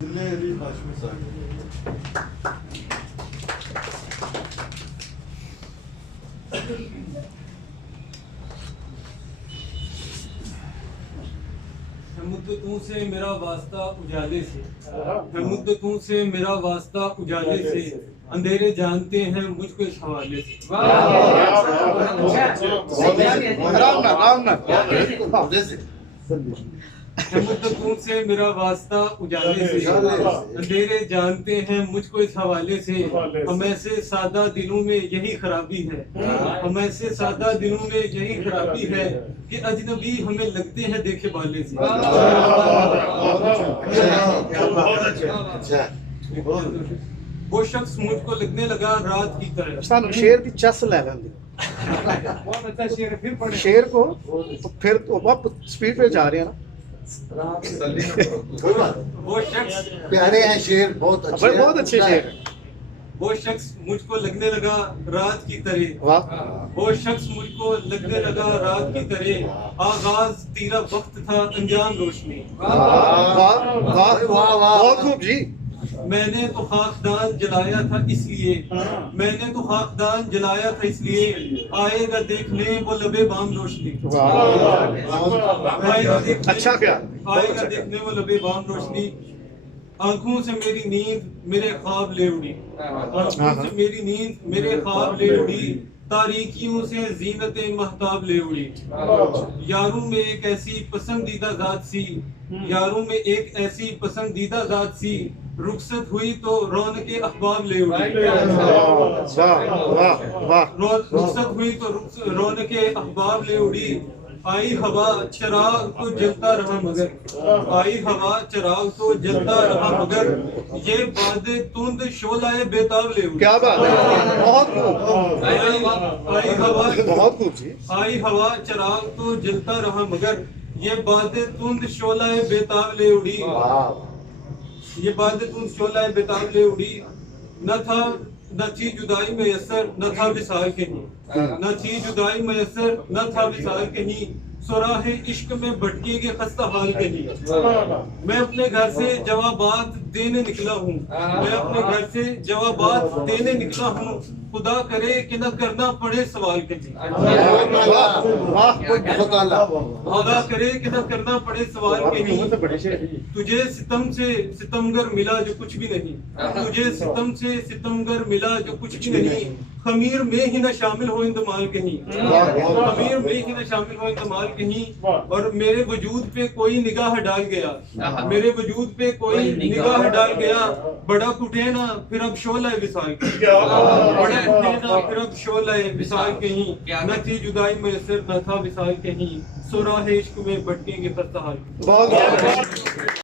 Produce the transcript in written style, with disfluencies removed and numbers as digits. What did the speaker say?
Dinleyeli başımı sardı. मुद्दतों से मेरा वास्ता उजाले से, मुद्दतों से मेरा वास्ता उजाले से, अंधेरे जानते हैं मुझको इस हवाले से। मुद्दतों से मेरा वास्ता उजाले से, अंधेरे जानते हैं मुझको इस हवाले से। हम ऐसे सादा दिलों में यही खराबी है, हम ऐसे सादा दिलों में यही खराबी है कि अजनबी हमें लगते हैं देखे वाले से। वो शख्स मुझको लगने लगा रात की तरह। ਸਾਨੂੰ ਸ਼ੇਰ ਦੀ ਚਸ ਲੈ ਲੈਂਦੇ ਸ਼ੇਰ को फिर तो वापस स्पीड पे जा रहे हैं ना वो शख्स प्यारे हैं शेर, बहुत अच्छे हैं। बहुत अच्छे शेर हैं। वो शख्स मुझको लगने लगा रात की तरह। वाह वो शख्स मुझको लगने लगा रात की तरह। आगाज तेरा वक्त था, अंजाम रोशनी। वाह वाह बहुत खूब जी। मैंने तो खाकदान जलाया था इसलिए, मैंने तो खाकदान जलाया था इसलिए, आएगा देखने वो लबे बाम रोशनी। आएगा देखने, अच्छा ख्याल, आएगा देखने वो लबे बाम रोशनी। आंखों से मेरी नींद मेरे ख्वाब ले उड़ी, आंखों से मेरी नींद मेरे ख्वाब ले उड़ी, तारीकियों से जीनत महताब ले उड़ी। यारों में एक ऐसी पसंदीदा जात सी, यारों में एक ऐसी पसंदीदा जात सी, रुखसत हुई तो रौनक अहबाब ले उड़ी। रुखसत हुई तो रौनक अहबाब ले उड़ी। आई हवा चिराग तो जलता रहा मगर, आई हवा चिराग तो जलता रहा मगर, ये बादे तुंद शोलाए बेताब ले उड़ी। क्या बात है, बहुत खूब आई हवा बहुत खूब जी। आई हवा चिराग तो जलता रहा मगर, ये बादे तुंद शोलाए बेताब ले उड़ी। ये बातें तुम शोलाए बेताब ले उड़ी। न था न थी जुदाई मैसर, न था विसाल कहीं, न थी जुदाई मैसर, न था विसाल कहीं, सुराहे इश्क में भटकेगे खस्ता हाल कहीं। मैं अपने घर से जवाबात देने निकला हूँ, मैं अपने घर से जवाबात देने निकला हूँ, खुदा करे कि न करना पड़े सवाल कहीं। खुदा करे कि न करना पड़े सवाल कहीं। तुझे सितम से सितमगर मिला जो कुछ भी नहीं, तुझे सितम से सितमगर मिला जो कुछ भी नहीं, खमीर में ही न शामिल हो इंदमाल कहीं, खमीर में ही न शामिल हो इंदमाल कहीं। और मेरे वजूद पे कोई निगाह डाल गया, मेरे वजूद पे कोई निगाह डाल गया, बड़ा कुटे ना फिर अब शोला विसाल कहीं, बड़ा कुटे ना फिर अब शोला विसाल कहीं। न थी जुदाई मैसर, न था विसाल कहीं, सुराहे इश्क में भटकेंगे खस्ता हाल। बहुत